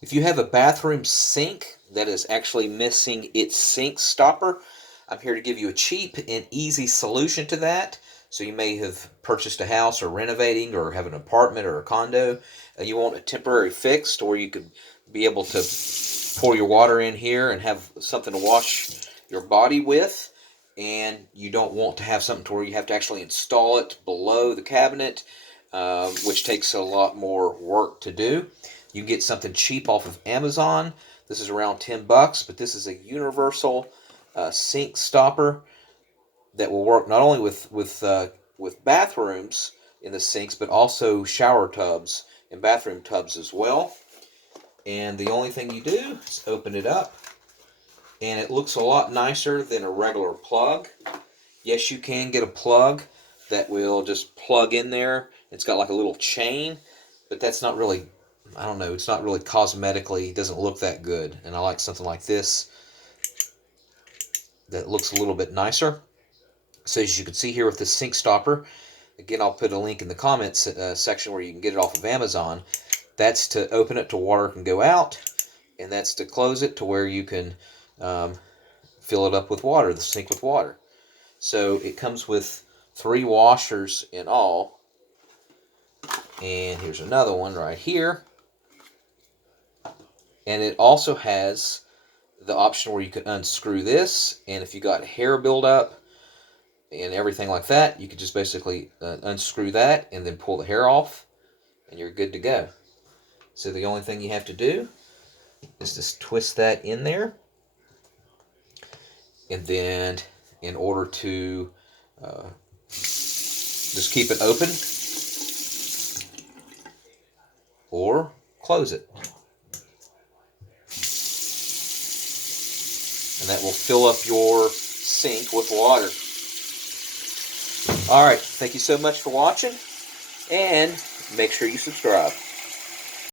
If you have a bathroom sink that is actually missing its sink stopper, I'm here to give you a cheap and easy solution to that. So you may have purchased a house or renovating or have an apartment or a condo. You want a temporary fix, or you could be able to pour your water in here and have something to wash your body with. And you don't want to have something to where you have to actually install it below the cabinet, which takes a lot more work to do. You can get something cheap off of Amazon. This is around $10, but this is a universal sink stopper that will work not only with bathrooms in the sinks, but also shower tubs and bathroom tubs as well. And the only thing you do is open it up, and it looks a lot nicer than a regular plug. Yes, you can get a plug that will just plug in there. It's got like a little chain, but that's not really, I don't know, it's not really cosmetically, it doesn't look that good. And I like something like this that looks a little bit nicer. So as you can see here with the sink stopper, again, I'll put a link in the comments section where you can get it off of Amazon. That's to open it to water can go out, and that's to close it to where you can fill it up with water, the sink with water. So it comes with 3 washers in all. And here's another one right here. And it also has the option where you can unscrew this, and if you got hair buildup and everything like that, you could just basically unscrew that and then pull the hair off, and you're good to go. So the only thing you have to do is just twist that in there, and then in order to just keep it open or close it. And that will fill up your sink with water. Alright, thank you so much for watching, and make sure you subscribe.